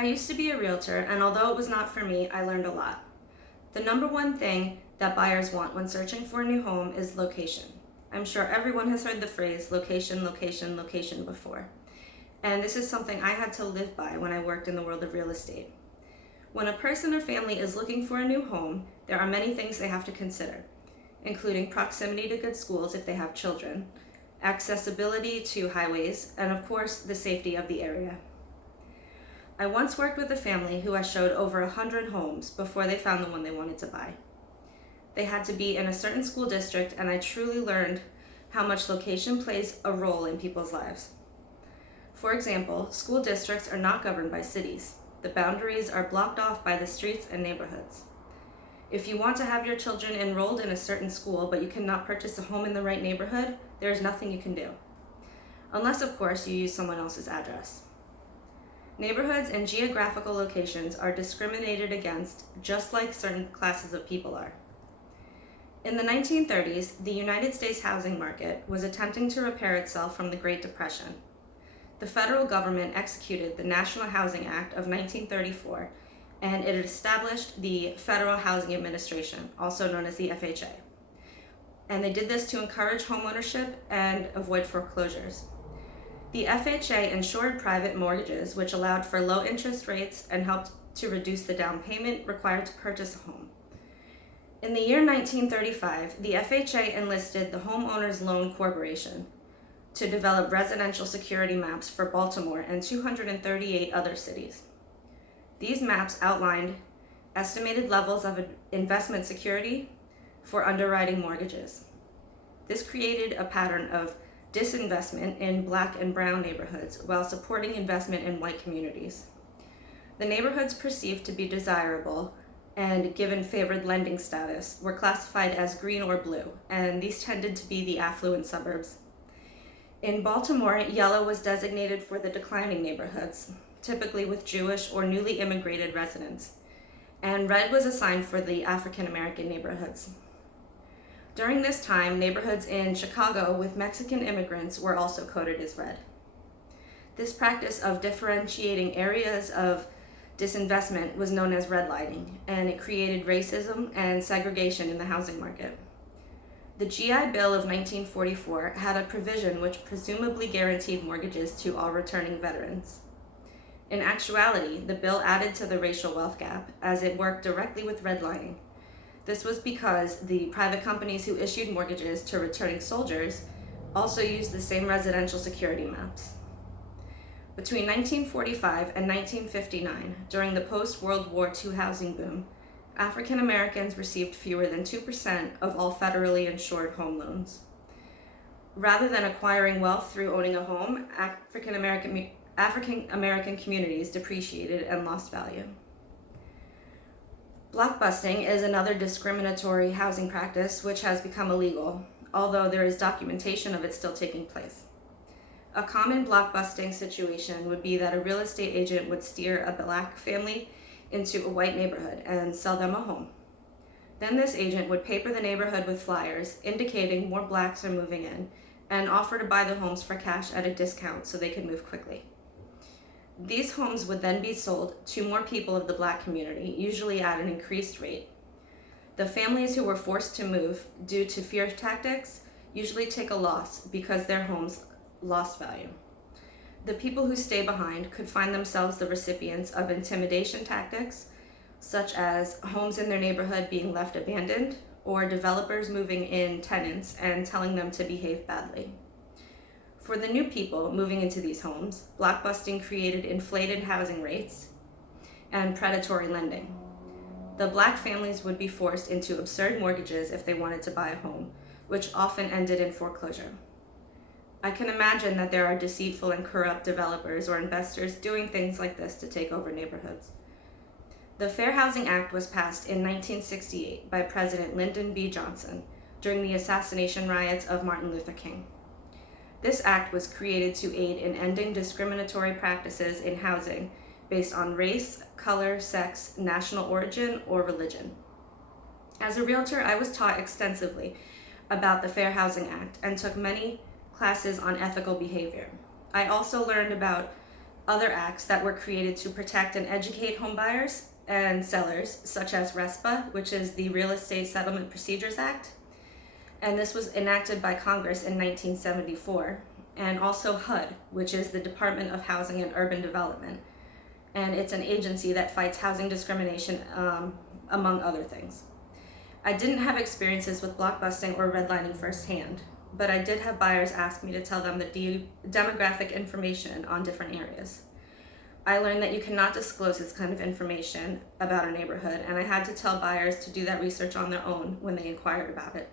I used to be a realtor, and although it was not for me, I learned a lot. The number one thing that buyers want when searching for a new home is location. I'm sure everyone has heard the phrase location, location, location before. And this is something I had to live by when I worked in the world of real estate. When a person or family is looking for a new home, there are many things they have to consider, including proximity to good schools if they have children, accessibility to highways, and of course, the safety of the area. I once worked with a family who has showed over 100 homes before they found the one they wanted to buy. They had to be in a certain school district, and I truly learned how much location plays a role in people's lives. For example, school districts are not governed by cities. The boundaries are blocked off by the streets and neighborhoods. If you want to have your children enrolled in a certain school, but you cannot purchase a home in the right neighborhood, there is nothing you can do. Unless, of course, you use someone else's address. Neighborhoods and geographical locations are discriminated against just like certain classes of people are. In the 1930s, the United States housing market was attempting to repair itself from the Great Depression. The federal government executed the National Housing Act of 1934, and it established the Federal Housing Administration, also known as the FHA. And they did this to encourage homeownership and avoid foreclosures. The FHA insured private mortgages, which allowed for low interest rates and helped to reduce the down payment required to purchase a home. In the year 1935, the FHA enlisted the Homeowners Loan Corporation to develop residential security maps for Baltimore and 238 other cities. These maps outlined estimated levels of investment security for underwriting mortgages. This created a pattern of disinvestment in Black and brown neighborhoods while supporting investment in white communities. The neighborhoods perceived to be desirable and given favored lending status were classified as green or blue, and these tended to be the affluent suburbs. In Baltimore, yellow was designated for the declining neighborhoods, typically with Jewish or newly immigrated residents, and red was assigned for the African American neighborhoods. During this time, neighborhoods in Chicago with Mexican immigrants were also coded as red. This practice of differentiating areas of disinvestment was known as redlining, and it created racism and segregation in the housing market. The GI Bill of 1944 had a provision which presumably guaranteed mortgages to all returning veterans. In actuality, the bill added to the racial wealth gap as it worked directly with redlining. This was because the private companies who issued mortgages to returning soldiers also used the same residential security maps. Between 1945 and 1959, during the post-World War II housing boom, African Americans received fewer than 2% of all federally insured home loans. Rather than acquiring wealth through owning a home, African American communities depreciated and lost value. Blockbusting is another discriminatory housing practice which has become illegal, although there is documentation of it still taking place. A common blockbusting situation would be that a real estate agent would steer a Black family into a white neighborhood and sell them a home. Then this agent would paper the neighborhood with flyers indicating more Blacks are moving in and offer to buy the homes for cash at a discount so they could move quickly. These homes would then be sold to more people of the Black community, usually at an increased rate. The families who were forced to move due to fear tactics usually take a loss because their homes lost value. The people who stay behind could find themselves the recipients of intimidation tactics, such as homes in their neighborhood being left abandoned, or developers moving in tenants and telling them to behave badly. For the new people moving into these homes, blockbusting created inflated housing rates and predatory lending. The Black families would be forced into absurd mortgages if they wanted to buy a home, which often ended in foreclosure. I can imagine that there are deceitful and corrupt developers or investors doing things like this to take over neighborhoods. The Fair Housing Act was passed in 1968 by President Lyndon B. Johnson during the assassination riots of Martin Luther King. This act was created to aid in ending discriminatory practices in housing based on race, color, sex, national origin, or religion. As a realtor, I was taught extensively about the Fair Housing Act and took many classes on ethical behavior. I also learned about other acts that were created to protect and educate home buyers and sellers, such as RESPA, which is the Real Estate Settlement Procedures Act, and this was enacted by Congress in 1974, and also HUD, which is the Department of Housing and Urban Development, and it's an agency that fights housing discrimination, among other things. I didn't have experiences with blockbusting or redlining firsthand, but I did have buyers ask me to tell them the demographic information on different areas. I learned that you cannot disclose this kind of information about a neighborhood, and I had to tell buyers to do that research on their own when they inquired about it.